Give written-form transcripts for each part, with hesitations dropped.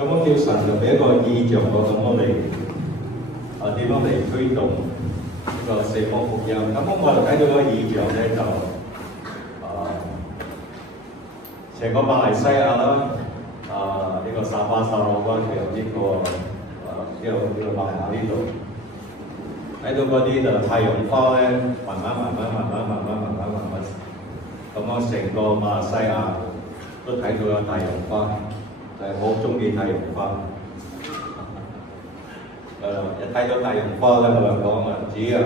咁我叫神就俾一個意象我，咁我哋點樣嚟推動呢個四方福音？咁我就睇到個意象咧，就成個馬來西亞啦，呢個沙巴沙拉灣嘅呢個馬來亞呢度，睇到嗰啲就太陽花咧，慢慢，咁我成個馬來西亞都睇到有太陽花。就係好中意太陽花，一睇到太陽花咧，我就講啊，主啊，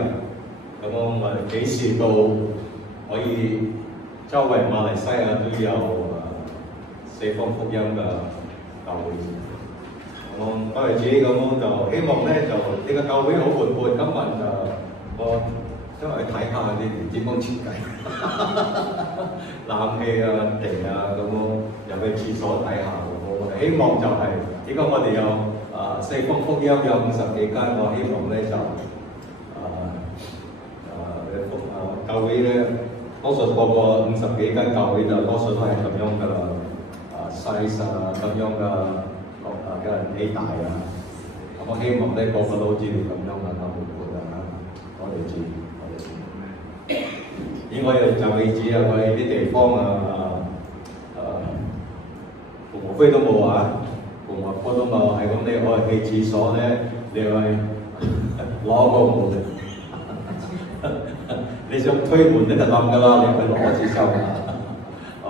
咁我幾時到可以周圍馬來西亞都有四方福音嘅教會？咁多謝主，咁我就希望咧就呢個教會好活潑，今日就我都去睇下啲點樣設計，冷氣啊、地啊，咁我入去廁所睇下。希望就係，如果我哋有四方福音有50幾間，我希望咧就教會咧，多數個50幾間教會就多數都係咁樣嘅size咁樣嘅幾大啊。咁我希望咧個個都好似你咁樣嘅活潑啊！我哋知，應該就係指啊，我哋啲地方無非都冇啊，共和科都冇，係咁你可以去廁所咧，你去攞個門，你想推門你就冧噶啦，你去攞廁所係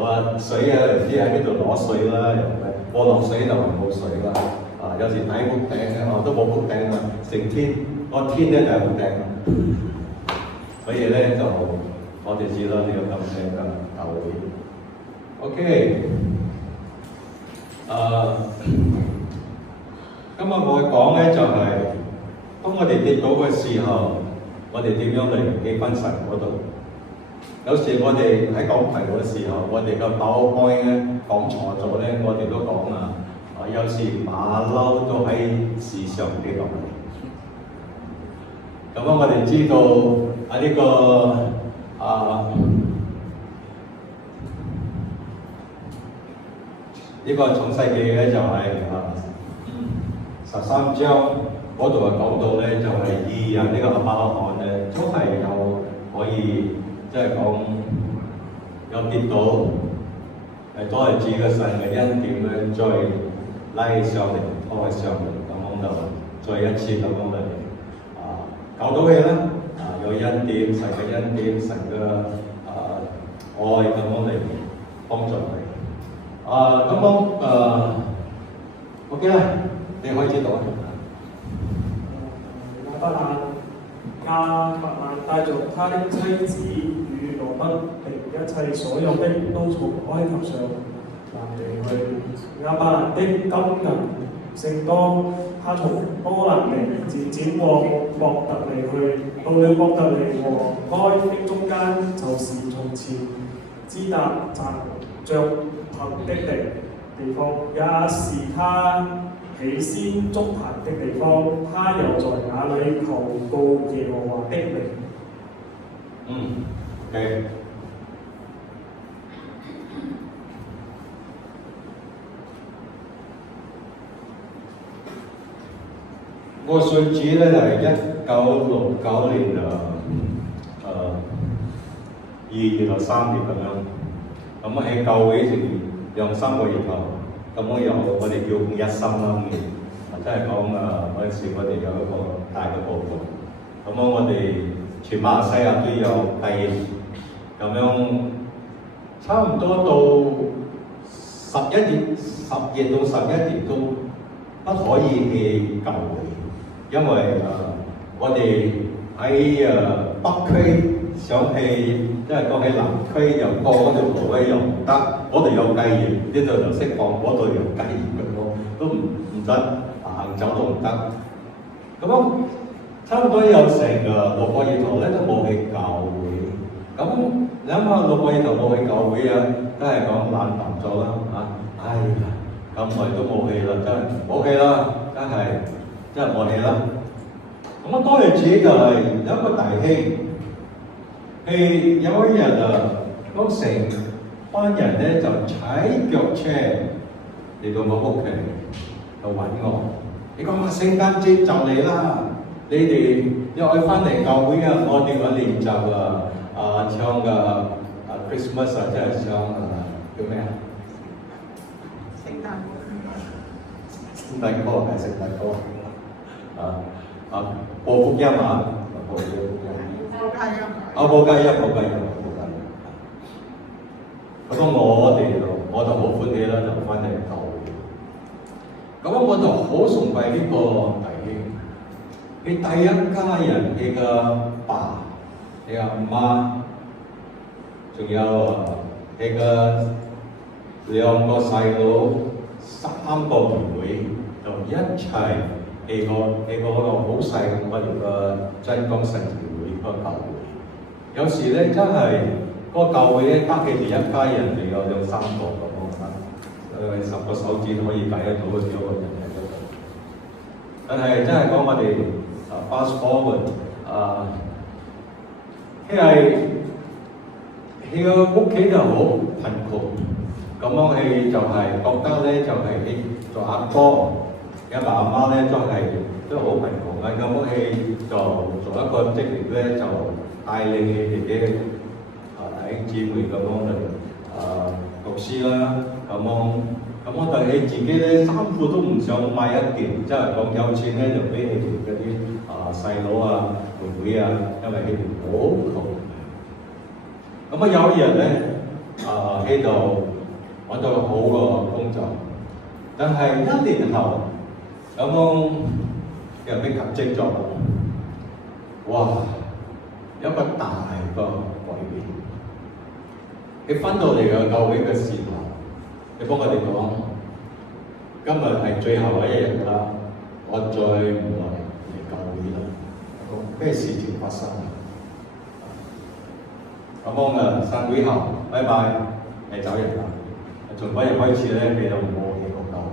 嘛？水啊，唔知喺邊度攞水啦，又唔係播落水就冇水啦。有時睇屋頂嘅，都冇屋頂啊，成天個天咧就係屋頂啊。所以咧就我哋知道呢個咁嘅教會。OK。今日我會講咧就係，當我哋跌倒嘅時候，我哋點樣嚟記返神嗰度？有時我哋喺講題嘅時候，我哋個PowerPoint咧講錯咗咧，我哋都講有時馬騮都喺樹上跌落嚟。咁我哋知道呢個創世記咧就係13章嗰度講到咧，就係義人呢個亞伯拉罕咧，都係有可以即係講有跌倒，多係主嘅神嘅恩典咧，再拉上嚟，拖上嚟，咁樣就再一次咁樣嚟救到佢啦。有恩典，神嘅恩典，神嘅愛咁樣嚟幫助佢。咁我OK 啦，你可以知道啊。亞伯蘭帶着他的妻子與羅得並一切所有的都從埃及上南地去。亞伯蘭的金銀甚多，他從波蘭地漸漸往伯特利去，到了伯特利和該的中間，就是從前支達着棚的地方，也是他起先築壇的地方。他又在那裏求告耶和華的名。OK。我信主咧就係1969年2月到3月咁樣。咁喺教會成2-3個月後，咁我哋叫5-1-3啦，即係講嗰陣時我哋有一個大嘅報告。咁我哋全馬來西亞都有計，咁樣差唔多到10月到11月都不可以去教會，因為我哋喺北區想去，即係講喺南區又過嗰條路咧又唔得，嗰度有戒嚴，呢度就釋放，嗰度又戒嚴嘅咯，都唔得，行走都唔得。咁差唔多有成6個月頭咧都冇去教會。咁你諗下6個月頭冇去教會啊，都係講冷淡咗啦嚇。哎呀，咁耐都冇去啦，真係冇去啦，真係冇去啦。咁多謝主就係有一個弟兄。有一日當成班人咧就踩腳車嚟到我屋企，就揾我。你講聖誕節就嚟啦，你哋又可以翻嚟教會啊！我哋個練習唱Christmas 即係唱叫咩啊？聖誕歌係聖誕歌播福音啊！播福音。報佳音。咁我就好歡喜啦，就翻嚟教會。咁我就好崇拜呢個弟兄。佢第一家人，佢嘅爸、佢阿媽，仲有佢嘅兩個細佬、3個妹妹，就一齊去個好細我哋嘅真光神協會個教會。有時咧真係個教會咧得佢哋一家人嚟有2-3個咁樣10個手指可以計得到幾多個人喺嗰度。但係真係講我哋fast forward 佢個屋企就好貧窮，咁樣佢就係覺得咧就係佢做阿哥，阿爸阿媽咧都好貧窮嘅，咁樣佢就做一個職業咧就帶領佢哋嘅弟兄姊妹咁樣嚟讀書啦，咁我但係自己咧衫褲都唔想買一件，即係講有錢咧就俾佢哋嗰啲細佬妹妹因為佢哋好窮。咁有一日咧喺度揾到好個工作，但係1年後咁又俾及職咗，哇！有一個大個改變。佢翻到嚟嘅教會嘅時候，佢幫我哋講：今日係最後一日㗎啦，我再唔嚟教會啦。咩事情發生？咁散會後，拜拜，你走人啦。從嗰日開始咧，你就冇嚟過教會。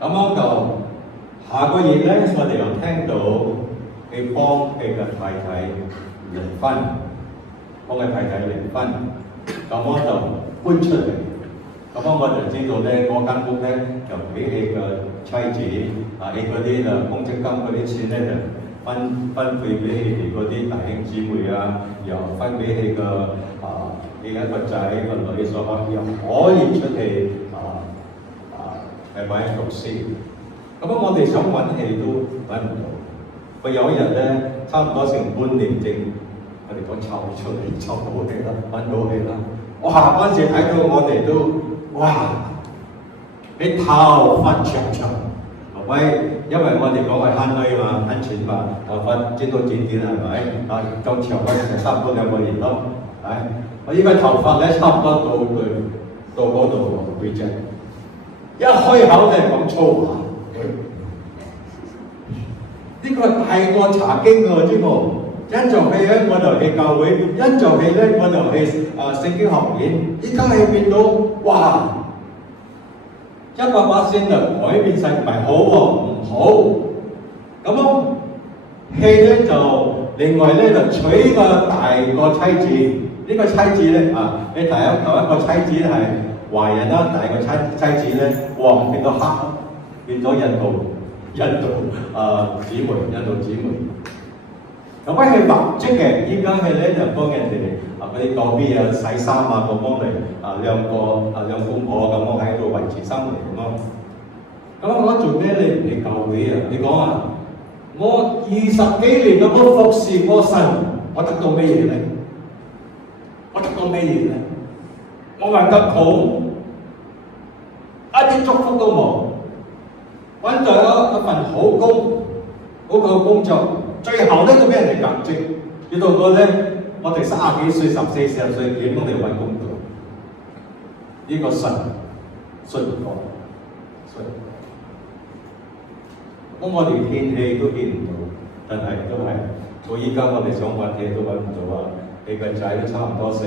咁就下個月咧，我哋又聽到佢幫佢嘅太太離婚，幫佢太太離婚，咁我就搬出嚟。咁我就知道咧，嗰間屋咧就俾佢嘅妻子佢嗰啲公積金嗰啲錢咧就分配俾佢哋嗰啲弟兄姊妹又分俾佢嘅佢一個仔個女所講，又可以出去係咪讀書？咁我哋想揾戲都揾唔到。佢有一日咧，差唔多成半年正，我哋講湊出嚟，湊到戲啦，揾到戲啦。哇！嗰陣時睇到我哋都哇，你頭髮長長，係咪？因為我哋講係慳鐳嘛，慳錢嘛，頭髮剪到剪短係咪？夠長咧，差唔多2個月咯，係。我依家頭髮咧差唔多到嗰度背脊，一開口咧講粗話。呢個係我查經㗎，知冇？因就戲咧，我就去教會；因就戲咧，我就去聖經學院。依家係變到哇，100%就改變晒，唔係好喎，唔好。咁樣戲咧就另外咧就娶個大個妻子。呢個妻子咧你頭一個妻子係華人啦，第二個妻子咧黃變到黑，變咗印度姊妹。咁係白職嘅，依家係咧就幫人哋嗰啲教 B 洗衫我幫你兩公婆咁我喺度維持生活咁咯。咁我講做咩你教會你講我20幾年咁樣服侍我神，我得到咩嘢咧？我捱得苦，一啲祝福都冇，揾咗一份好工，嗰個工作，最後咧就俾人哋革職，要到我哋30幾歲、14、40歲點樣嚟揾工作？呢個神信唔過，咁我哋見戲都見唔到，但係都係到依家我哋想揾戲都揾唔到你個仔都差唔多成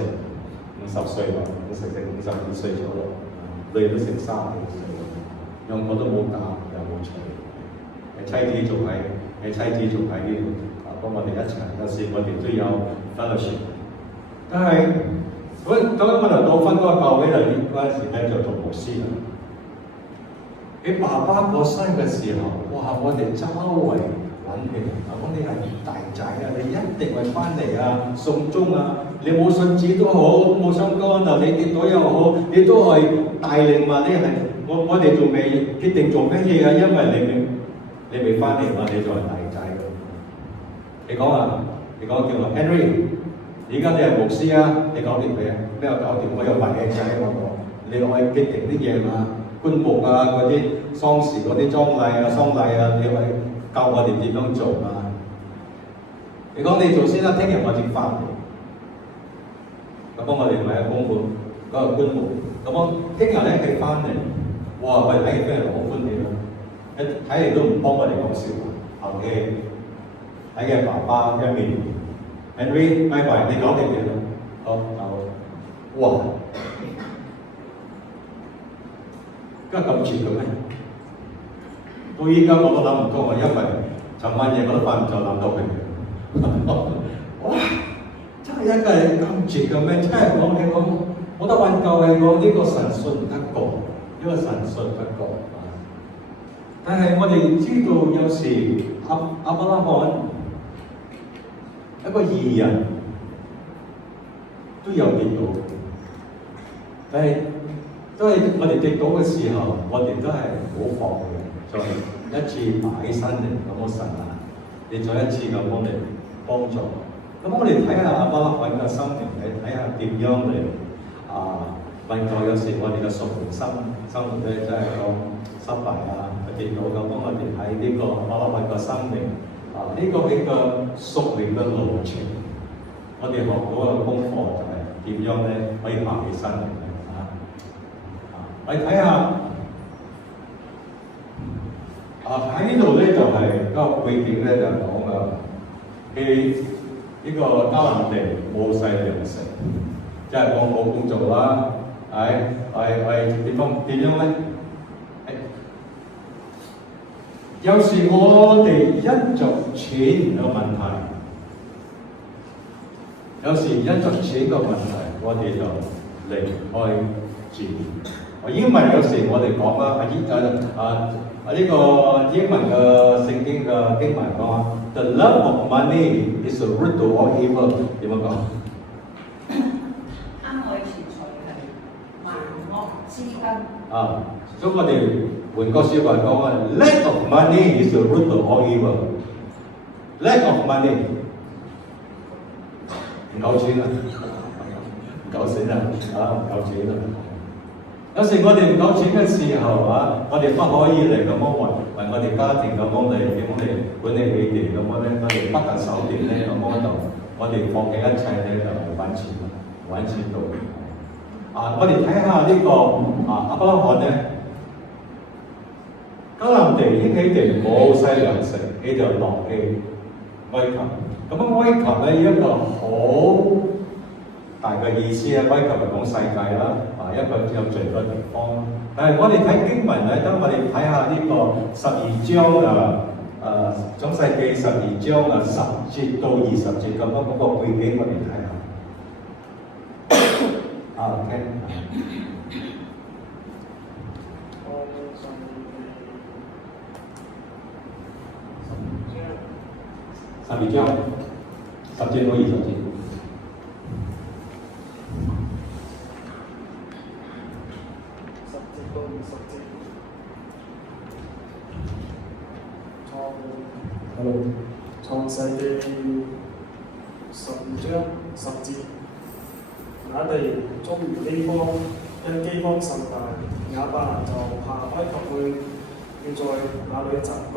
50歲啦，成52歲咗咯，女都成30幾歲，兩個都冇嫁又冇娶，妻子仲喺呢度幫我哋一齊，有時我哋都有fellowship。但係咁我就到翻嗰個教會嗰陣時咧就做牧師啦。你爸爸過身嘅時候，哇！我哋周圍揾你，講你係大仔啊，你一定會翻嚟啊，送終啊！你冇信主都好，冇心肝啊，你跌倒又好，你都係帶領嘛！你係我哋仲未決定做乜嘢啊，因為你未翻嚟嘛，你仲係大仔。你講啊，你講叫我 Henry， 而家你係牧師啊，你搞掂未啊？咩我搞掂？我有埋嘢仔我講，你可以決定啲嘢嘛？棺木啊，嗰啲喪事嗰啲裝禮啊、喪禮啊，你可以教我哋點樣做嘛？你講你做先啦，聽日我先翻嚟。咁幫我哋買公款嗰個棺木。咁我聽日咧佢翻嚟，哇！我哋睇嚟非常好歡喜啦。睇嚟都唔幫我哋講笑話，後期睇嘅爸爸一面 ，Henry 拜拜，你搞掂未啦？好，哇！而家咁絕嘅咩？到依家我都諗唔通啊，因為尋晚夜我都瞓唔着，諗到佢。哇！真係一個人咁絕嘅咩？真係講起我得揾夠係講呢個神信唔得過，呢個神信不過。但係我哋知道有時亞伯拉罕一個義人都有跌倒，但係都係我哋跌倒嘅時候，我哋都係唔好放嘅，再一次擺起身嚟咁神啊！你再一次咁幫你幫助。咁我哋睇下亞伯拉罕嘅生命，睇下點樣嚟運作。有時我哋嘅屬靈生活咧，真係講失敗啊，跌倒咁。幫我哋睇呢個亞伯拉罕嘅生命呢個係個屬靈嘅路程。我哋學到嘅功課就係點樣咧可以爬起身嚟我哋睇下喺呢度咧就係個背景咧就講佢呢個迦南地冇細糧食，即係我冇工作啦，點樣咧？有時我哋因着錢嘅問題，有時因着錢嘅問題，我哋就離開主。英文有時我哋講啦，呢個英文嘅聖經嘅經文講 ，The love of money is the root of all evil。點樣講？貪愛錢財係萬惡之根。所以我哋換個説話講啊 ，lack of money is the root of all evil。lack of money 唔夠錢啊，唔夠錢啊，唔夠錢啊！有時我哋唔夠錢嘅時候我哋不可以嚟咁樣為我哋家庭咁樣嚟點樣嚟管理佢哋咁樣咧，我哋不擇手段咧咁樣就我哋放棄一切咧就係揾錢到。我哋睇下呢個亞伯拉罕咧，迦南地應許地冇細糧食，佢就落去埃及。咁埃及咧一個好大嘅意思咧，埃及係講世界啦，一個有罪嘅地方。但係我哋睇經文咧，當我哋睇下呢個12章創世記12章10節到20節咁樣嗰個背景，我哋睇下。OK。12章10節到20節。創世記12章10節，那地遭遇饑荒，因饑荒甚大，亞伯蘭就下埃及去，要在那裏暫居。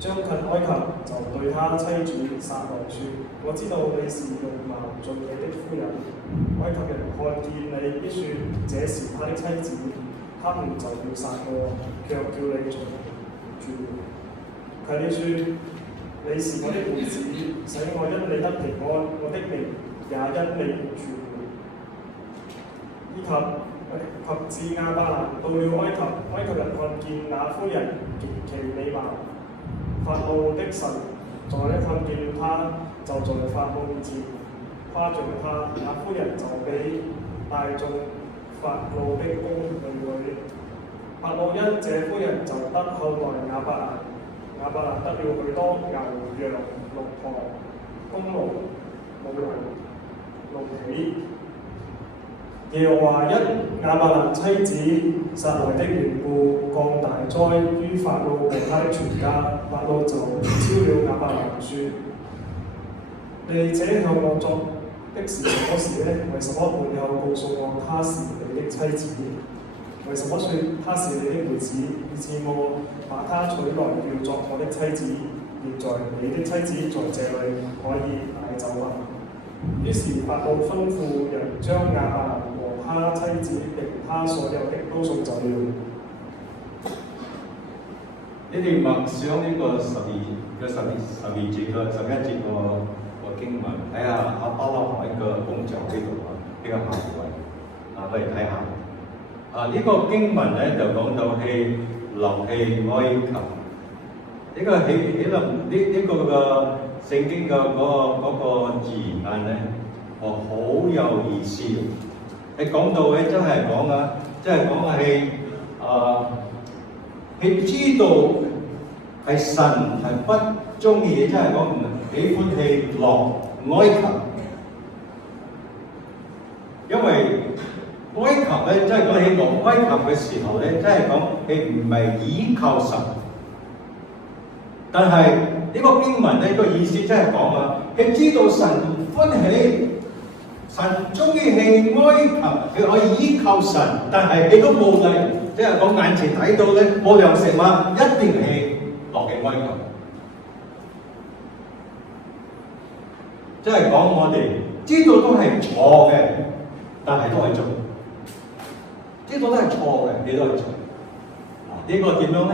將近埃及，就對他妻子撒萊說：我知道你是容貌俊美的夫人，埃及人看見你必說這是他的妻子，他們就要殺我，卻叫你存住。佢哋說：你是我的兒子，使我因你得平安，我的命也因你存活。及至亞伯蘭到了埃及，埃及人看見那夫人極其美貌，法老的神在看見他，就在法老面前誇獎他，那夫人就比大眾法老的宮女法老因這夫人就得後代亞伯蘭，亞伯蘭得了許多牛羊驢駝、公驢、母羊、驢騎。耶和華因亞伯蘭妻子撒萊的緣故，降大災於法老和他的全家。法老就招了亞伯蘭說：你這向我作的是什麼事呢？為什麼沒有告訴我她是你的妻子？為什麼說她是你的妹子，以致我把她娶來要作我的妻子？現在你的妻子在這裡，可以帶走吧。於是法老吩咐人將亞伯蘭和他妻子並他所有的都送走了。你哋默想呢個十二節個11節個經文，睇下亞伯拉罕嘅講就呢度啊，呢個行為啊，我哋睇下啊，呢個經文咧就講到係立起埃及，呢個希臘呢個嘅聖經嘅嗰個字眼咧，好有意思。你講到咧真係講啊，即係講係佢知道係神係不中意，即係講唔喜歡去落埃及，因為埃及咧，即係講起落埃及嘅時候咧，即係講佢唔係依靠神，但係呢個經文咧個意思即係講啊，佢知道神歡喜。神中意去埃及，佢可以依靠神，但係佢都冇力，即係講眼前睇到咧冇糧食嘛，一定係落去埃及。即係講我哋知道都係錯嘅，但係都係做；知道都係錯嘅，你都係做。呢個點樣咧？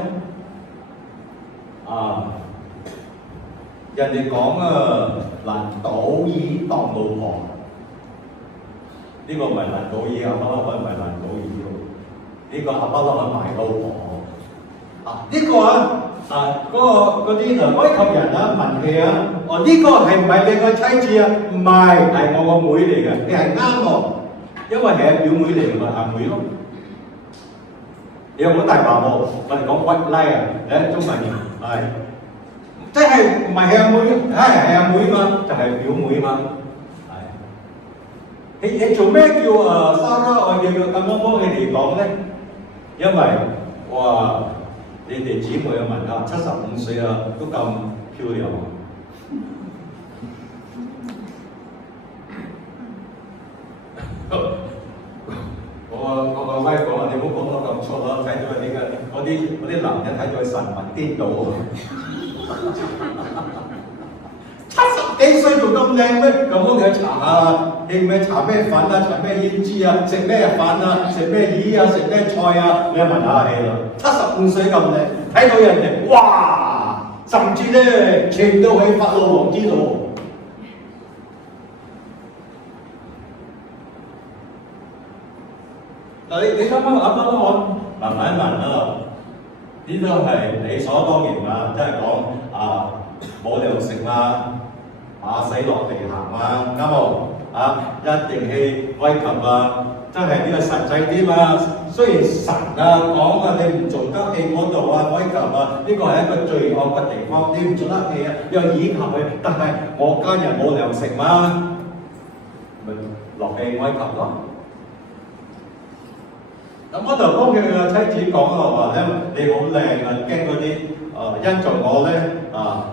人哋講難倒爾當老婆。呢個唔係難倒爾，亞伯拉罕唔係難倒爾喎。呢個亞伯拉罕賣老婆呢個嗰啲埃及人啊問佢啊，呢個係唔係你個妻子啊？唔係，係我個妹嚟嘅，你係啱喎，因為係表妹嚟嘅嘛，阿妹咯。你有冇大話喎？我哋講屈拉啊，中文係，即係唔係阿妹，係阿妹嘛，就係表妹嘛。你做咩叫莎拉我叫咁樣幫你哋講咧？因為哇，你哋姊妹問啊，75歲啊都咁漂亮啊！我個威講啊，你唔好講到咁錯啦，睇到你嘅嗰啲男人睇到佢神魂顛倒70幾歲仲咁靚咩？咁幫佢搽下，你咩搽咩粉啊？搽咩胭脂啊？食咩粉啊？食咩魚啊？食咩菜啊？你聞下氣啦！75歲咁靚，睇到人哋哇，甚至咧傳到去法老王知道。嗱，你啱啱亞伯拉罕慢慢問啦，呢都係理所當然啦，即係講冇糧食嘛。死落地行啊，啱冇一定去埃及啊，真係呢個實際啲嘛。雖然神講你唔做得去嗰度埃及呢個係一個罪惡嘅地方，你唔做得去又倚靠佢，但係我家人冇糧食嘛，咪落去埃及咯。咁我就幫佢嘅妻子講話咧，你好靚啊，驚嗰啲因着我咧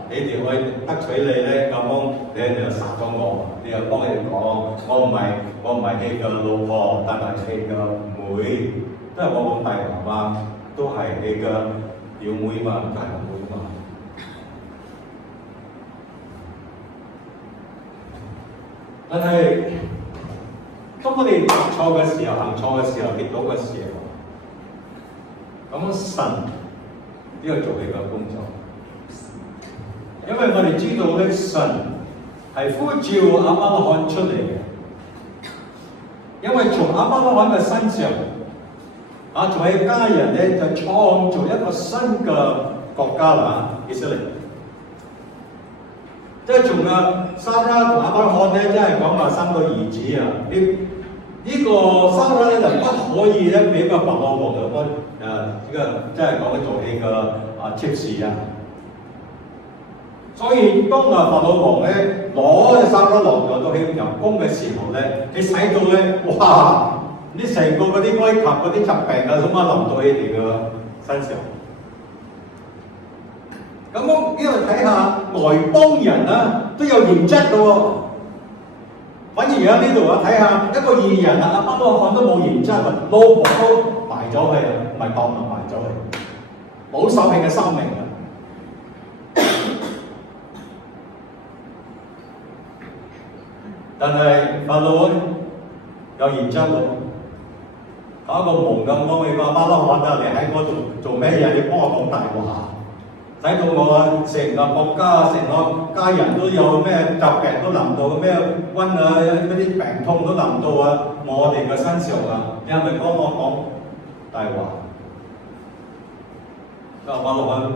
你哋可以得取你咧，咁樣你就殺咗我，你又幫佢講，我唔係佢嘅老婆，但係佢嘅妹，都係我咁大爸爸，都係佢嘅表妹嘛，大妹嘛。但係當我哋行錯嘅時候，跌倒嘅時候，咁神呢個做佢嘅工作。因為我哋知道咧，神係呼召亞伯拉罕出嚟嘅，因為從亞伯拉罕嘅身上，從佢家人咧就創造一個新嘅國家啦，以色列。即係從莎拉同亞伯拉罕咧，即係講話3個兒子啊！呢呢個沙拉咧就不可以咧俾個法老王嘅呢個即係講緊做戲嘅貼士啊。所以當法老王咧攞隻沙拉落到去入宮嘅時候咧，你睇到咧，哇！你成個嗰啲埃及嗰啲疾病啊，咁啊臨到起嚟嘅身上。咁我呢度睇下外邦人啊，都有驗質嘅喎。反而而家呢度啊，睇下一個義人啊，亞伯拉罕都冇驗質啊，老婆都埋咗佢啊，唔係當埋咗佢，冇受命嘅生命啊。但係法老有驗質喎。搞個夢咁講，你話巴拉罕啊，你喺嗰度做咩嘢？你幫我講大話，使到我成個國家、成個家人都有咩疾病都臨到，咩瘟啊、嗰啲病痛都臨到啊！我哋嘅身上啊，你係咪幫我講大話？巴拉罕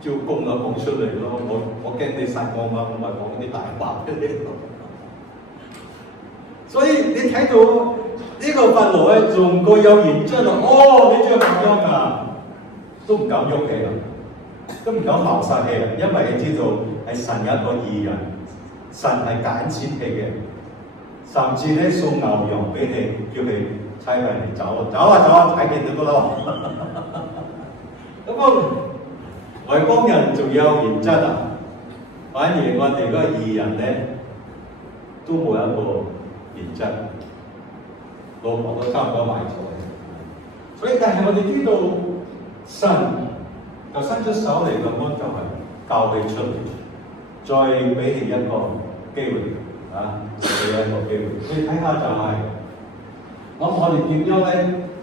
招供啊，講出嚟咯！我驚你殺我嘛，我咪講啲大話俾你。所以你睇到。呢個法老咧仲個有原則啊！哦，你仲咁樣啊，都唔敢喐氣啦，都唔敢鬧晒氣啦，因為你知道係神一個義人，神係揀錢氣嘅，甚至咧送牛羊俾你，叫你差人嚟走啊，睇見到都啦。咁啊，外邦人仲有原則啊，反而我哋嗰個義人咧都冇一個原則。老婆都差唔多埋咗嘅，所以但係我哋知道神就伸出手嚟咁樣就係教佢出嚟，再俾你一個機會啊，俾你一個機會。你睇下就係、咁我哋點樣咧？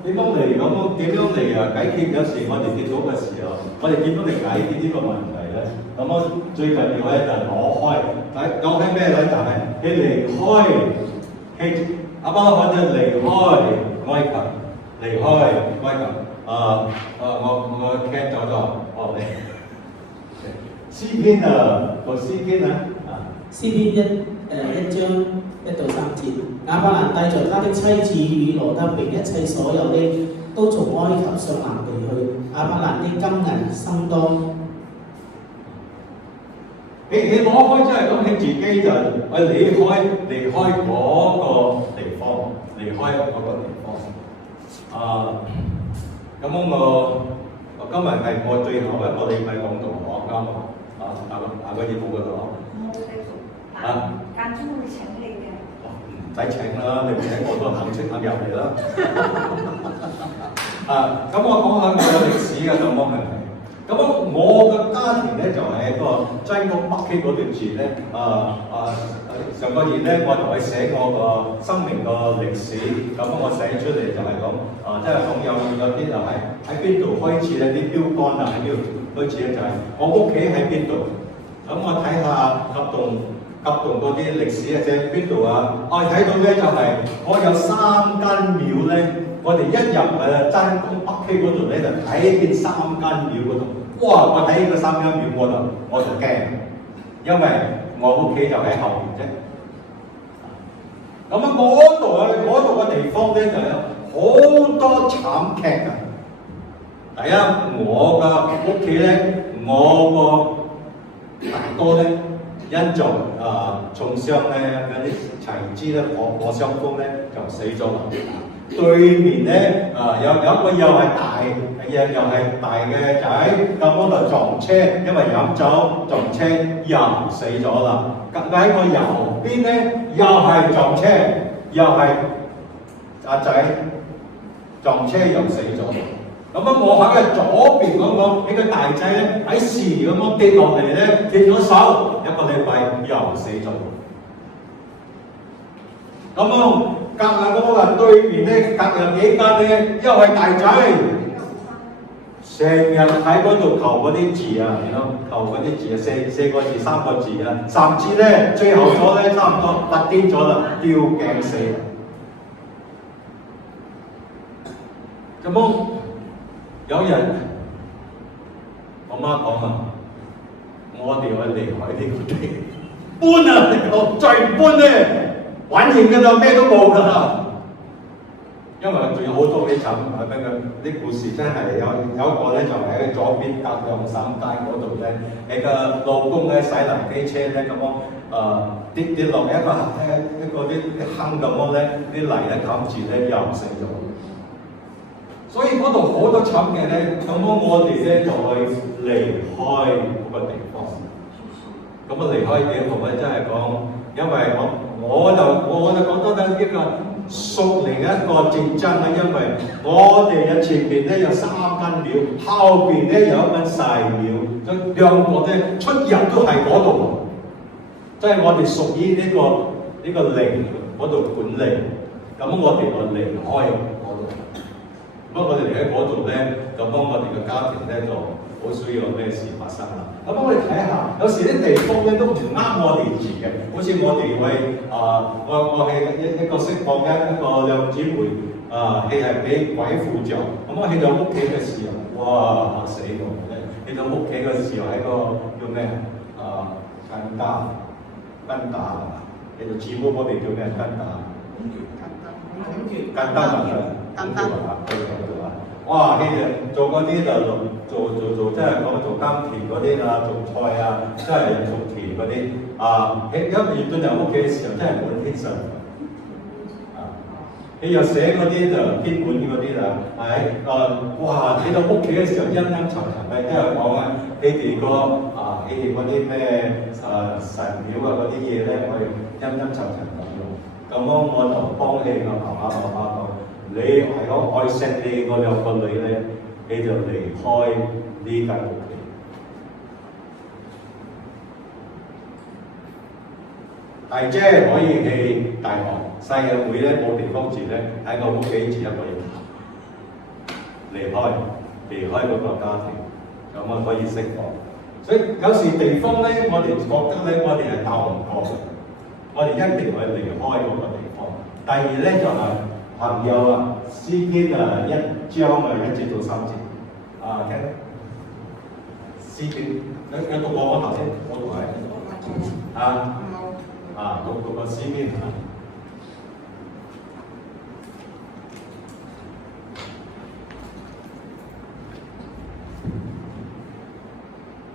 點樣嚟咁點樣嚟解決？有時我哋跌倒嘅時候，我哋點樣嚟解決呢個問題咧？咁我最緊要咧就攞開咩咧？就係你離開亞伯拉罕就離開埃及，我聽咗就詩篇啊，個詩篇啊，詩篇1章1到3節，亞伯蘭帶着他的妻子與羅得並一切所有的，都從埃及上南地去。亞伯蘭的金銀甚多。你攞開真係講起自己就離開嗰個地方，咁我今日係我最後一個禮拜講道講啱下個月冇㗎啦。冇繼續。間中會請你嘅。唔使請啦，你唔請我都肯入嚟啦。咁我講下我嘅歷史嘅咁樣係。咁我嘅家庭咧就係一個擠屋北區嗰段字咧，上個月咧我就係寫我個生命個歷史，咁我寫出嚟就係講，即係講有啲就係喺邊度開始咧，啲標杆啊喺邊度開始咧就係我屋企喺邊度，咁我睇下合動嗰啲歷史啊，即係邊度啊？我睇到咧就係我有3間廟咧，我哋一入擠屋北區嗰度咧就睇見3間廟嗰度。哇！我睇呢個3間廟我就驚，因為我屋企就喺後面啫。咁嗰度嘅地方咧就有好多慘劇啊！第一，我嘅屋企咧，我個大哥咧因做重傷咧嗰啲殘肢咧火傷風咧就死咗啦。對面咧有一個又係大嘅仔，咁我就撞車，因為飲酒撞車又死咗啦。咁喺我右邊咧又係撞車，又係阿仔撞車又死咗。咁我喺佢左邊嗰個呢個大仔咧喺時咁樣跌落嚟咧跌咗手，1個禮拜又死咗。咁隔下嗰個對面咧，隔有幾間咧，又係大仔，成日喺嗰度求嗰啲字啊，求嗰啲字啊，4個字、3個字啊，甚至咧最後咗咧差唔多發癲咗啦，吊頸死。咁有人我媽講啊，我哋去離開呢個地，搬啊！再唔搬咧〜玩完㗎啦，咩都冇㗎啦。因為仲有好多啲慘啲故事，真係有一個咧就喺左邊隔兩三街嗰度咧，你個老公咧洗泥機車咧咁樣跌落一個啲坑咁樣咧，啲泥咧冚住咧又死咗。所以嗰度好多慘嘅咧，咁我哋咧就去離開嗰個地方。咁離開幾號咧，真係講，因為我就覺得咧呢個屬靈一個競爭咧，因為我哋嘅前邊咧有3間廟，後邊咧有一間細廟，兩個咧出入都係嗰度，即係我哋屬於呢個靈嗰度管理，咁我哋就離開嗰度。咁我哋嚟喺嗰度咧，咁我哋嘅家庭咧就好需要有咩事發生啦。咁我哋睇下，有時啲地方咧都唔啱我哋住嘅，好似我哋去我係一個釋放一個兩姊妹佢係俾鬼附着，咁我去到屋企嘅時候，哇嚇死我咧！去到屋企嘅時候喺個叫咩根打係嘛？去到姊妹嗰邊叫咩根打？根打哇！佢哋做嗰啲就做，即係講做耕田嗰啲種菜即係種田嗰啲一面對人屋企嘅時候，真係冇精神佢又寫嗰啲就編本嗰啲啦，哇！睇到屋企嘅時候陰陰沉沉嘅，即係講你哋佢哋嗰啲咩神廟嗰啲嘢咧，去陰陰沉沉咁樣。咁我就幫你個媽媽講。你係講愛錫你嗰兩個女咧，你就離開呢間屋企。大姐可以去大學，細嘅妹咧冇地方住咧，喺個屋企住一個人，離開嗰個家庭，咁可以釋放。所以有時地方咧，我哋覺得咧，我哋係鬥唔過嘅，我哋一定要離開嗰個地方。第二咧就係。朋友詩篇1章1節到3節聽詩篇，你讀過我頭先，我讀係讀個詩篇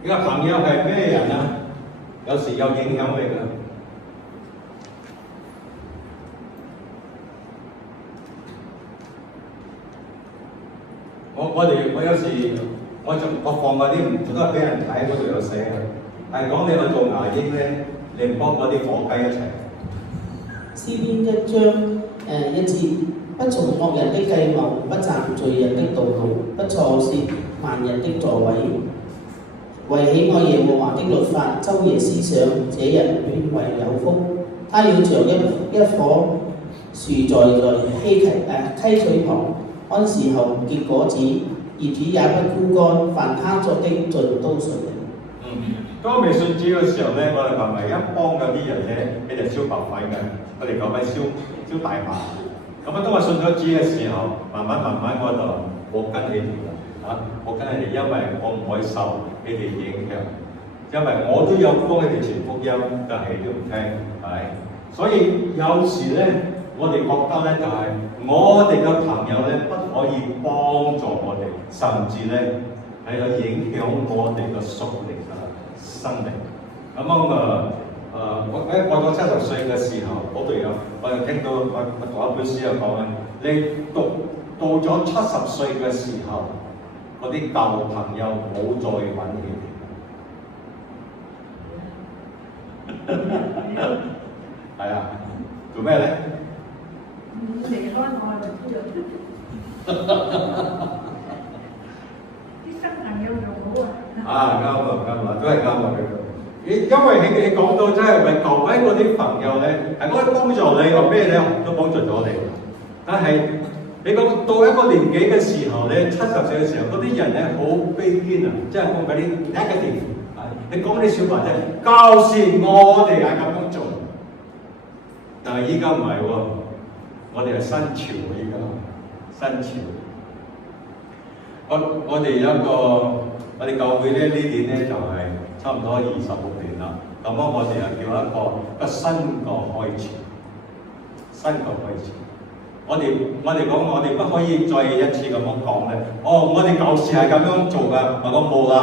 呢個朋友係咩人啊？有時有影響力㗎。我有時我放嗰啲唔都係俾人睇，嗰度有寫嘅，係講你去做牙醫咧，你唔幫嗰啲伙計一齊。詩篇1章1節，不從惡人的計謀，不站罪人的道路，不坐褻慢人的座位，為喜愛耶和華的律法，晝夜思想，這人便為有福。他要像一棵樹在溪水旁，按時候結果子，葉子也不枯乾，凡他作的盡都順利。當未信主嘅時候咧，我哋係咪一幫嗰啲人咧，你就燒白粉嘅？我哋講緊燒大麻。咁當我信咗主嘅時候，慢慢我就冇跟你哋啦，冇跟你哋，因為我唔可以受你哋影響，因為我都有幫你哋傳福音，但係都唔聽，係。所以有時咧。我哋覺得咧就係我哋嘅朋友咧不可以幫助我哋，甚至咧係有影響我哋嘅屬靈嘅生命。咁我過咗70歲嘅時候，我又聽到我讀一本書又講咧，你到咗70歲嘅時候，嗰啲舊朋友冇再揾你哋。係啊，做咩咧？離開我就知道，啲新朋友就好啱啦，都係啱啦。因為你講到真係為舊位嗰啲朋友咧，係可以幫助你，或咩咧都幫助咗你。但係你講到一個年紀嘅時候咧，70歲嘅時候，嗰啲人咧好悲觀啊，即係講嗰啲 negative。你講啲小話啫，舊時我哋係咁樣做，但係依家唔係喎。我哋係新潮喎，依家新潮。我哋有一個，我哋教會咧呢年咧就係差唔多26年啦。咁我哋又叫一個新個開始。新嘅開始。我哋講，我哋不可以再一次咁樣講咧。哦，我哋舊時係咁樣做㗎，我講冇啦。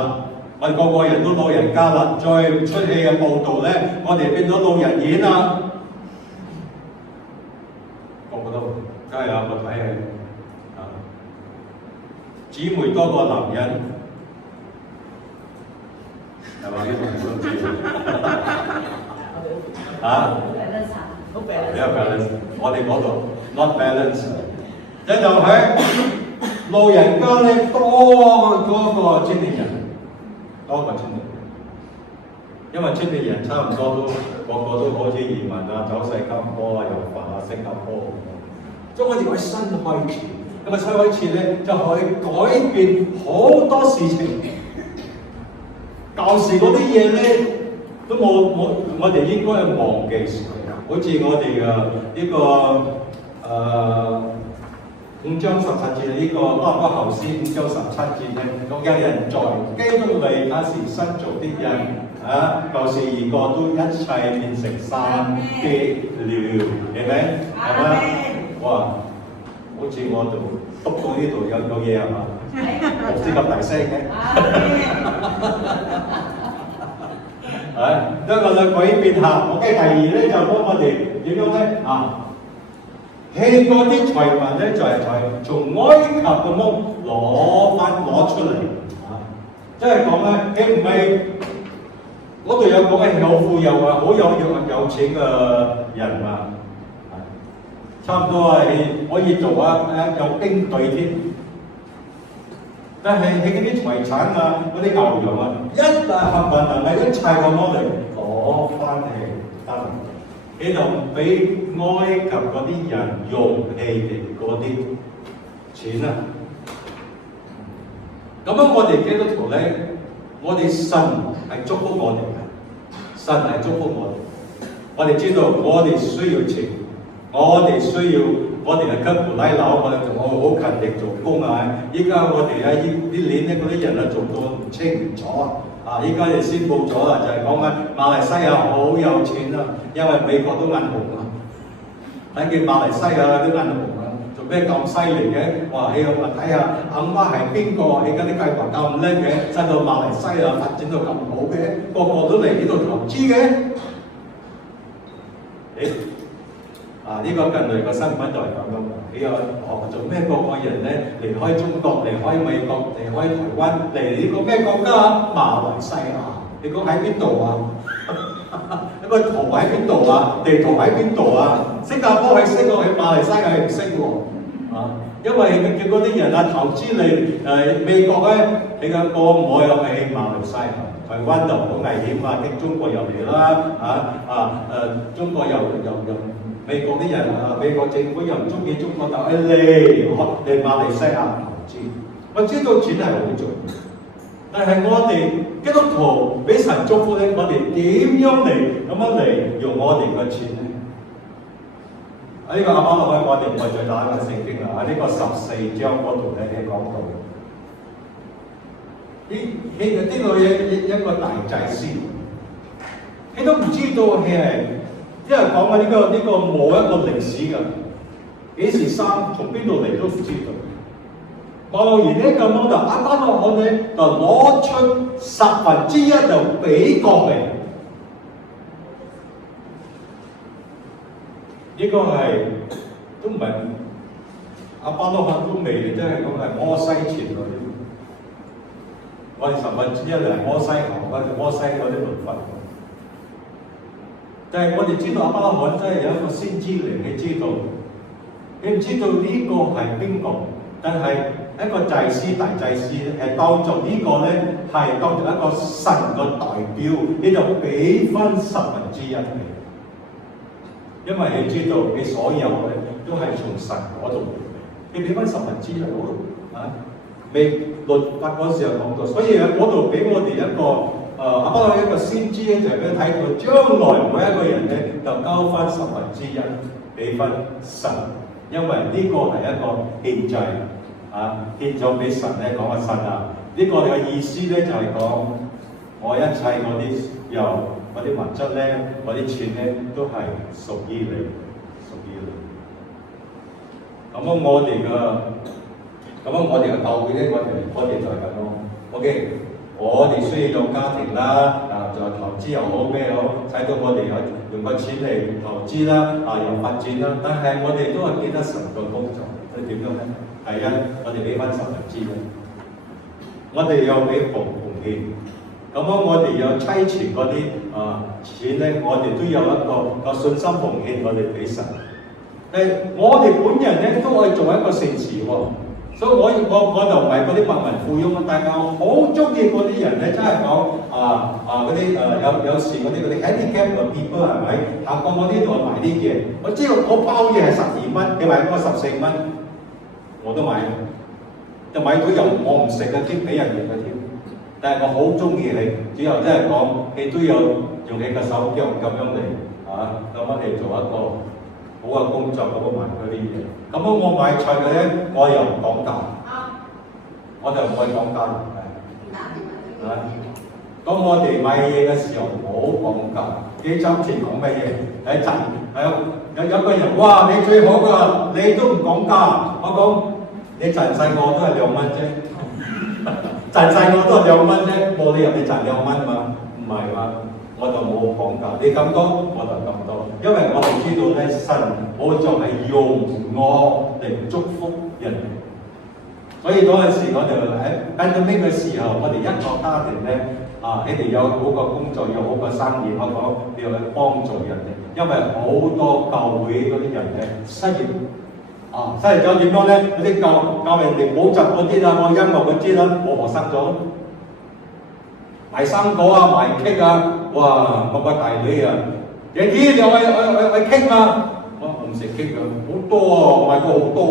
我哋個個人都老人家啦，再出戲嘅報導咧，我哋變咗老人院啦。個個都真係啊！我睇係啊，姊妹多過男人，係嘛？呢個我都知啊。好 balance， 比較 balance， 我哋嗰度 not balance， 一就係老人家咧多嗰個青年人，多過青年人，因為青年人差唔多都個個都好似移民啊，走新加坡啊，又翻啊新加坡咁，所以我哋可以新開始，咁啊新開始咧就可以改變好多事情，舊時嗰啲嘢咧都冇我哋應該係忘記。好似我哋嘅呢個5章17節呢個哥林多後書5章17節咧，講有人在基督裏，他是新造的人啊，舊事已過，都一切變成新的了，係咪？係咪？哇！好似我讀到呢度有嘢係嘛？唔知咁大聲嘅。一個就改變下，OK。第二咧就幫我哋點樣咧啊？希嗰啲財物咧就係從埃及嘅夢攞出嚟啊！即係講咧，希唔係嗰度有講係有富有啊，好有錢嘅人啊，差唔多係可以做有兵隊添。但係喺嗰啲財產啊、嗰啲牛羊啊，一旦幸運能夠一切咁樣嚟攞翻嚟得，你就唔俾埃及嗰啲人用起嚟嗰啲錢啊！咁樣我哋基督徒咧，我哋神係祝福我哋嘅，神係祝福我哋。我哋知道我哋需要錢，我哋需要。我哋係吉普拉樓，我哋仲好勤力做工啊！依家我哋呢年咧嗰啲人啊做到唔清唔楚啊！依家就宣佈咗啦，就係講緊馬來西亞好有錢啊，因為美國都眼紅啊，睇見馬來西亞都眼紅啊，做咩咁犀利嘅？哇！你我睇下阿媽係邊個？而家啲計劃咁叻嘅，使到馬來西亞發展到咁好嘅，個個都嚟呢度投資嘅。呢個近來個新聞就係咁樣嘅。你又做咩個個人咧離開中國、離開美國、離開台灣嚟呢個咩國家啊？馬來西亞，你講喺邊度啊？一個圖喺邊度啊？地圖喺邊度啊？新加坡係識喎，喺馬來西亞係唔識喎。因為佢叫嗰啲人啊投資嚟美國咧，你個個唔可以去馬來西亞。台灣就好危險啊！經中國入嚟啦，中國又美國啲人啊，美國政府又唔中意中國，就嚟馬來西亞投資。我知道錢係好重要，但係我哋基督徒俾神祝福咧，我哋點樣嚟用我哋嘅錢咧？呢個亞伯拉罕我哋唔係再打一個聖經啦，喺呢個14章嗰度咧係講到。呢個一個大祭司，你都唔知道佢係，因為講緊呢個冇一個歷史㗎，幾時生從邊度嚟都唔知道。貿然咧咁樣就亞伯拉罕咧就攞出1/10就俾國民，呢個係都唔係亞伯拉罕都未，即係講係摩西前嗰啲。我哋1/10係摩西後，或者摩西嗰啲律法。但係我哋知道亞伯拉罕真係有一個先知嚟，你知道，你唔知道呢個係邊個？但係一個祭司、大祭司係當作呢個咧係當作一個神嘅代表，你就俾翻1/10俾，因為你知道你所有咧都係從神嗰度嚟，你俾翻1/10喺嗰度啊！未律法嗰時候講到，所以喺嗰度俾我哋一個亞伯拉罕一個先知咧，就係俾佢睇到將來每一個人咧就交翻1/10俾翻神，因為呢個係一個獻祭獻咗俾神咧，講個神啊，呢個嘅意思咧就係講我一切嗰啲嗰啲物質咧，嗰啲錢咧都係屬於你，屬於你。我哋嘅教會咧，我哋就係咁咯。OK， 我哋需要有家庭啦，就投資又好咩好，使到我哋有用個錢嚟投資啦，又發展啦。但係我哋都係記得神嘅工作，佢點樣咧？係我哋俾翻神知啦。我哋有俾奉獻，我哋有妻錢嗰啲錢咧，我哋都有一個信心奉獻，我哋俾神。我哋本人咧都可以做一個聖事喎。所以我就唔係嗰啲百萬富翁，但係我好中意嗰啲人咧，真係講嗰啲有時嗰啲 handicap 嘅 people 係咪？行過我呢度買啲嘢，我知道嗰包嘢係12蚊，你買嗰個14蚊，我都買，就買到又我唔食嘅添，俾人哋嘅添。但係我好中意你，最後真係講你都有用你嘅手腳咁樣嚟咁我哋做一個好嘅工作，買嗰啲嘢。咁我買菜嘅咧，我又唔講價，我就唔會講價。咁我哋買嘢嘅時候唔好講價，幾針錢講乜嘢？有個人哇，你最好㗎，你都唔講價。我講你賺細我都係2蚊啫，賺細我都係2蚊啫，冇理由你賺2蚊嘛，唔係嘛？我就冇講價，你咁多我就咁多，因為我哋知道咧，神我就係用我嚟祝福人，所以嗰陣時我哋喺 pandemic 嘅時候，我哋一個家庭咧你哋有好個工作，有好個生意，我講你要去幫助人哋，因為好多教會嗰啲人咧失業失業咗點樣咧？嗰啲教人哋補習嗰啲啦，我音樂嗰啲啦，我學生咗。賣生果賣棘哇！我個大女你知你去棘嘛？我唔食棘好多我買過好多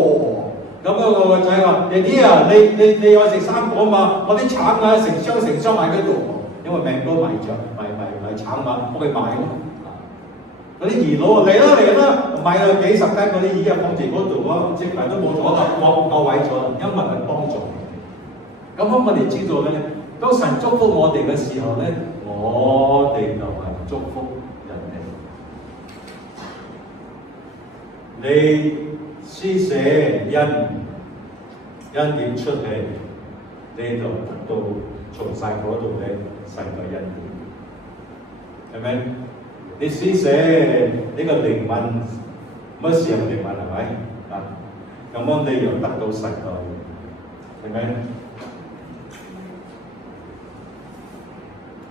我個仔話：你知你愛食生果嘛？我啲橙成箱買嗰度，因為命都賣橙嘛，我去買咯。嗰啲兒佬嚟啦，買咗幾十斤嗰啲已經放住嗰度即係都冇咗啦，夠位咗啦，因為係幫助。咁我哋知道咧。當神祝福我哋嘅時候咧，我哋就係祝福人哋。你施捨恩典出嚟，你就得到從晒嗰度咧神嘅恩典，係咪？你施捨呢個靈魂，乜時候靈魂係咪？咁你又得到神嘅，係咪？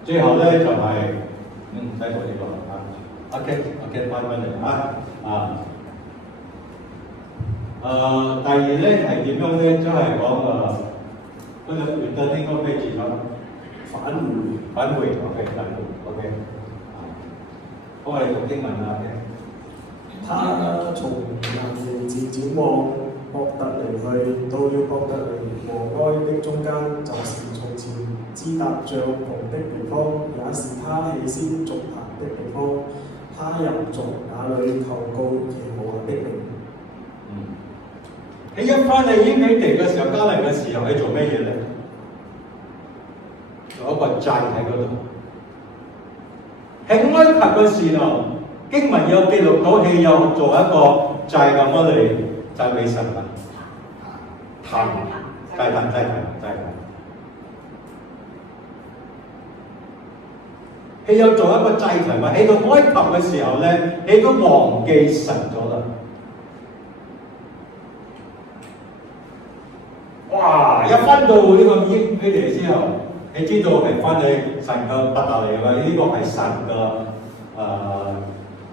最後咧就係唔使講呢個OK 翻嚟第二咧係點樣咧？即係講嗰個原來呢個咩字啊？返回 OK 好，我哋讀經文他從南營漸轉往伯特利去，到了伯特利和哀的中間，就是從前支搭帳篷的地方，也是他起先築壇的地方。他又在那裏求告耶和華的名。喺一翻嚟應許地嘅時候，加嚟嘅時候，你做咩嘢咧？做一個祭喺嗰度。喺埃及嘅時候，經文有記錄到，佢有做一個祭咁嚟讚美神啊！祭壇。佢有做一個祭壇嘛？喺到埃及嘅時候咧，你都忘記神咗啦。哇！一翻到呢個應許地之後，你知道係翻去神嘅伯特利嘛？呢個係神嘅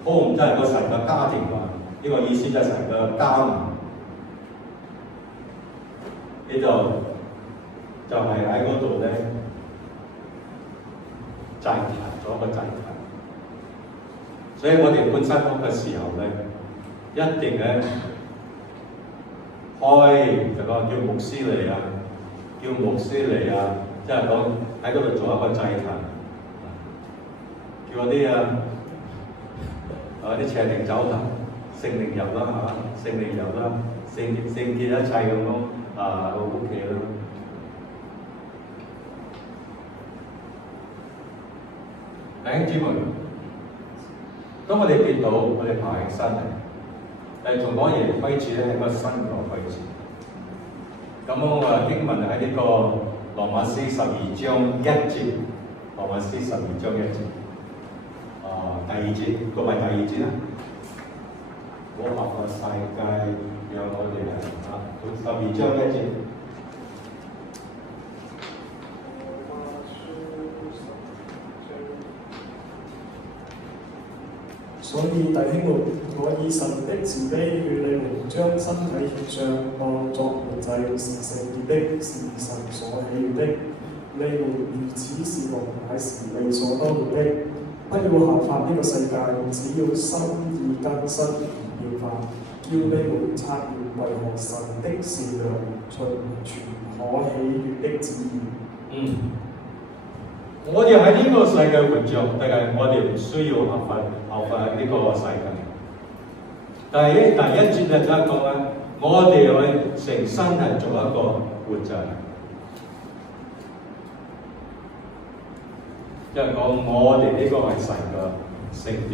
home，即係個神嘅家庭嘛。呢個意思就係神嘅家嘛。呢度就係喺嗰度咧祭壇咗個祭壇，所以我哋本身屋嘅時候咧，一定咧開就講叫牧師嚟即係講喺嗰度做一個祭壇，叫嗰啲啲邪靈走啦，聖靈入啦聖靈入啦，聖潔一切咁咯，OK 啦。弟兄姊妹，當我哋跌倒，我哋爬起身嚟。第從嗰日開始咧係一個新嘅開始。咁經文喺呢個羅馬書12章1節，羅馬書12章1節，第2節，個咪第2節啦。我合個世界讓我哋12章1節。所以弟兄們，我以神的慈悲與你們將身體獻上，當作活祭，是聖潔的，是神所喜悅的。你們如此侍奉，乃是理所當然的。不要效法呢個世界，只要心意更新而變化，叫你們察驗為何神的善良、全可喜悅的旨意。我哋喺呢個世界活着，但係我哋唔需要效法呢個世界。第一節就係講咧，我哋去成身係做一個活祭，即係講我哋呢個係神嘅聖殿，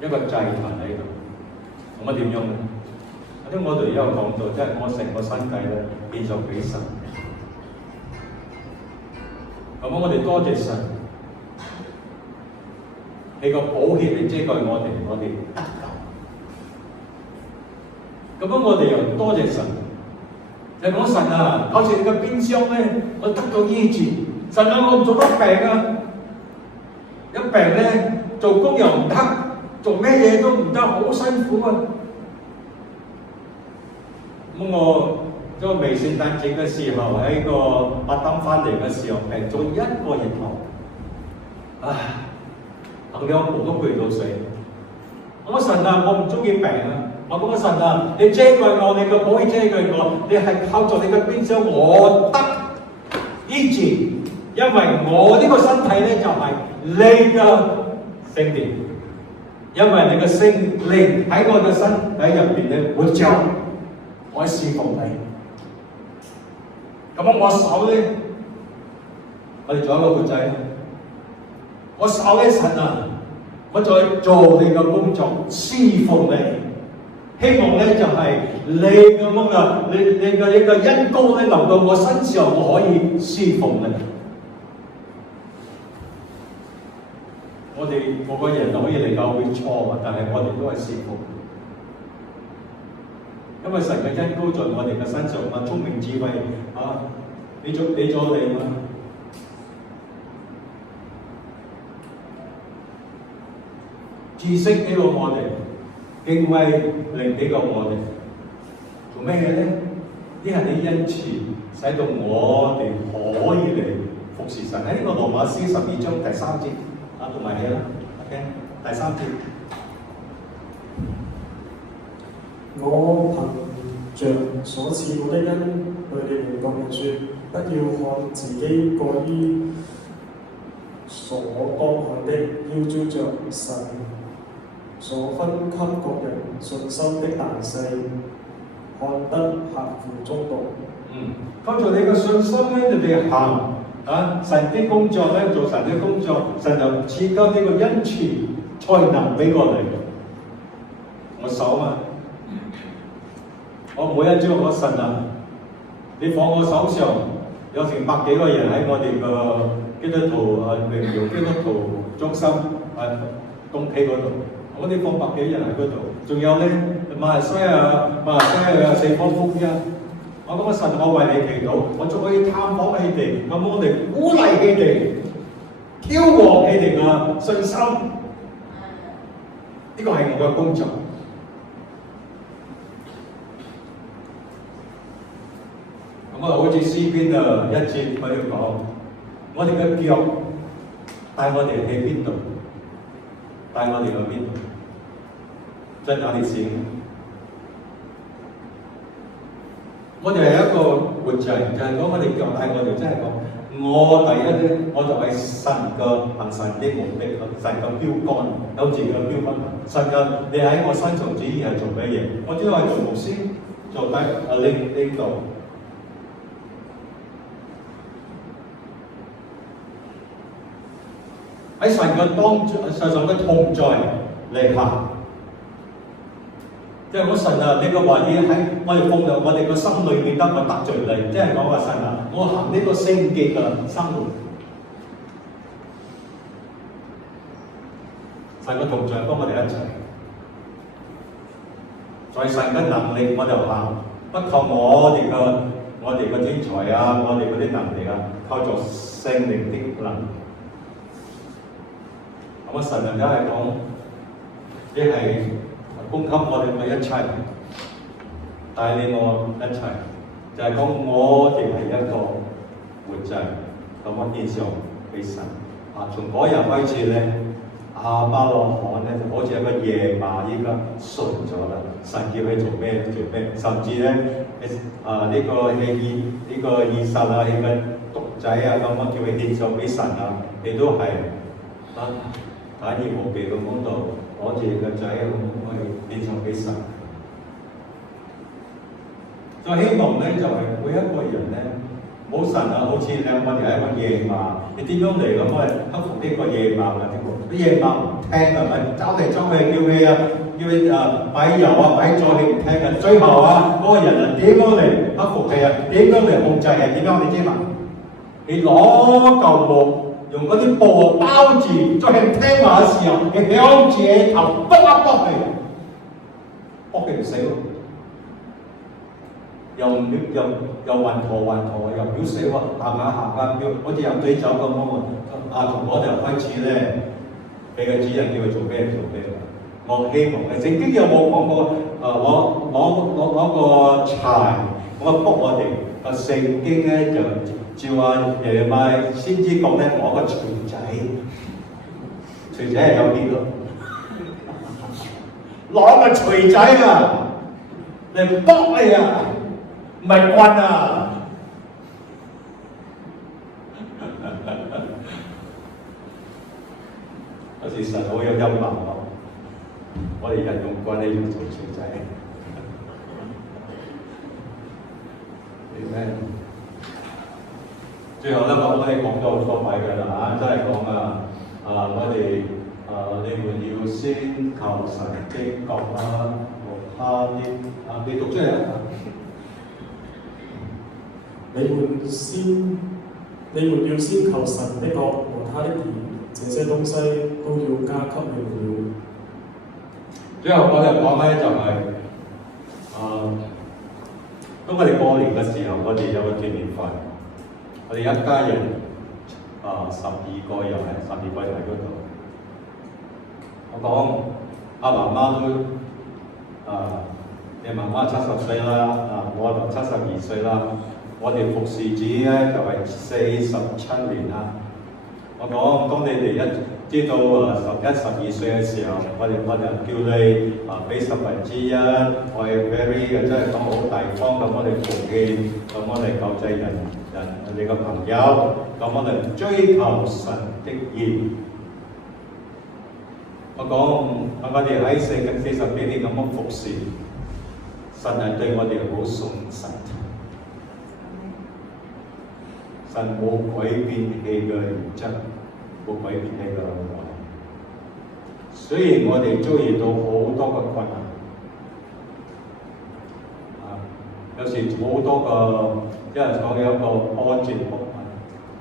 一個祭壇喺度。咁我點樣咧？我哋有講到，即係我成個身體咧變咗俾神。咁我哋多謝神，你個寶血嚟遮蓋我哋得救。咁我哋又多謝神，就講神啊，好似你個冰箱咧，我得到醫治。神啊，我唔做得病啊，一病咧做工又唔得，做咩嘢都唔得，好辛苦啊。咁我嗰個未聖誕節嘅時候，喺個巴登翻嚟嘅時候，病咗1個月頭，行兩步都攰到死。我講神啊，我唔中意病啊！我講神啊，你遮蓋我，你個寶血遮蓋我，你係靠住你嘅鞭傷，我得醫治，因為我呢個身體咧就係你嘅聖殿，因為你嘅聖靈喺我嘅身體入邊咧活着，我侍奉你。咁我手咧，我哋做一個活祭。我手咧神啊，我再做你嘅工作，侍奉你。希望咧就係你咁樣啊，你嘅一個恩膏咧臨到我身上，我可以侍奉你。我哋每個人都可以嚟教會錯，但係我哋都係侍奉。因為神嘅恩膏在我哋嘅身上嘛，聰明智慧你做你嘛。知識俾到我哋，敬畏靈俾到我哋，做咩嘢咧？呢係你恩賜，使到我哋可以嚟服侍神。喺呢個羅馬書12章第3節讀埋你啦 ，OK， 第3節。我憑着所賜我的恩，對你們各人說，不要看自己過於所當看的，要照着神所分給各人信心的大細，看得合乎中道。靠住你嘅信心咧，你哋行神啲工作咧，做神啲工作，神就賜交呢個恩賜才能俾過你。我手嘛。我每一朝我神啊，你放我手上有成100幾個人喺我哋個基督徒榮耀基督徒中心東企嗰度，我哋放100幾人喺嗰度，仲有咧馬來西亞有4方福音。我講神，我為你祈禱，我仲可以探訪你哋，咁我哋鼓勵佢哋，挑旺佢哋嘅信心。呢個係我嘅工作。我好似詩篇1節佢要講，我哋嘅腳帶我哋去邊度？帶我哋去邊度？在哪裡行？我哋係一個活祭，就係講我哋腳帶我哋，即係講我第一咧，我就係神嘅行神的目的，神嘅標杆，有自己嘅標杆。神嘅你喺我身上旨意係做咩嘢？我知道係做牧師，做領導。喺神嘅當上嘅同在嚟行，即係我神啊，你個話語喺我哋放入我哋個心裏面得我得罪你，即係講話神啊，我行呢個聖潔嘅生活。神嘅同在幫我哋一齊，在神嘅能力我就行，不靠我哋嘅天才啊，我哋嗰啲能力啊，靠著聖靈的能力。咁啊，神啊，真係講，你係供給我哋嘅一切，帶領我一切，就係講我哋係一個活祭，咁我獻上俾神。從嗰日開始咧，亞伯拉罕咧就好似一個野馬依家順咗啦。神叫佢做咩做咩，甚至咧呢個以撒啊，呢個獨仔啊，咁我叫佢獻上俾神啊，你都係坦然無備咁講到攞住個仔咁去獻上俾神。就希望咧就係每一個人咧，冇神啊，好似我哋係一個野馬，你點樣嚟咁去克服呢個野馬啊？啲野馬唔聽係咪？走嚟走去叫佢擺油啊擺咗佢唔聽啊，最後啊嗰個人啊點樣嚟克服佢啊？點樣嚟控制啊？點樣你知嘛？你攞嚿木用嗰啲布包住，再係唔聽話嘅時候，你向住你頭卜一卜佢，卜佢唔死咯。又暈陀，又表死喎，行下，好似飲醉酒咁同嗰日開始咧，俾個指引叫佢做咩。我希望聖經有冇講過？攞個柴，我卜我哋個聖經咧就照耶利米先知講咧，攞個錘仔係有啲咯，攞個錘仔啊嚟卜你啊！唔係棍啊！有時神好有陰謀喎，我哋人用棍，你用做錘仔。Amen。最後咧，我哋講咗好多位㗎啦嚇，真係講我哋你們要先求神的國啦，和他的你讀出嚟啊！你們要先求神的國和他的義，這些東西都要加給你們了。最後我哋講咧就係、當我哋過年嘅時候，我哋有個團年飯，我哋一家人12個人喺嗰度。我講阿媽媽都你媽媽70歲啦，我就72歲啦。我哋服侍主咧就係47年啦。我講當你哋知道11、12歲嘅時候，我哋叫你俾1/10，我係 very 真係講好大方咁，我哋奉獻，咁我哋救濟人你個朋友，咁我哋追求神的義。我講我哋喺40幾年咁樣服侍，神係對我哋好信實。神冇改變佢嘅原則，冇改變佢嘅愛。雖然我哋遭遇到好多嘅困難，有時好多個，因為講有一個安全部分，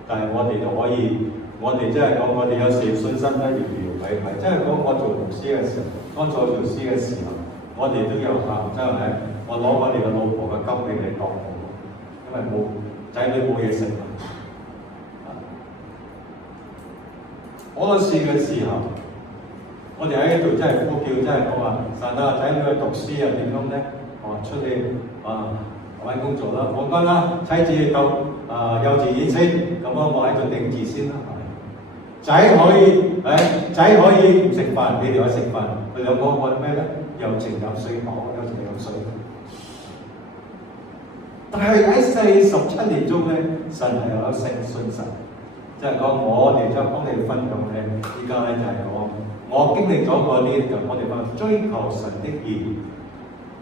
但係我哋就可以，我哋真係講，我哋有時信心咧搖搖擺擺，即係講我做牧師嘅時候，當做牧師嘅時候，我哋都有真係我攞我哋嘅老婆嘅金器嚟當好，因為冇仔女冇嘢食。嗰個事嘅時候，我哋喺度真係呼叫，真係講話神啊，仔女去讀書又點樣咧？出去揾工作啦，冇關啦，妻子去到幼稚園先，咁我喺度定住先啦。仔可以唔食飯，你哋可以食飯，佢兩個揾咩咧？有情有水，有情有水。但係喺47年中咧，神係有信實。即係講我哋將幫你分享咧，依家咧就係講我經歷咗嗰啲，就我哋話追求神的義。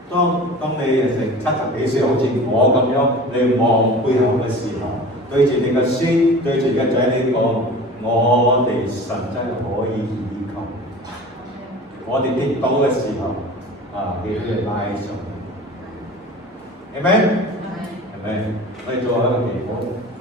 當你成70幾歲，好似我咁樣，你望背後嘅時候，對住你嘅孫，對住你嘅仔，你講我哋神真係可以依靠。我哋跌倒嘅時候，你都係拉上。Amen。Amen。我哋做一個祈禱。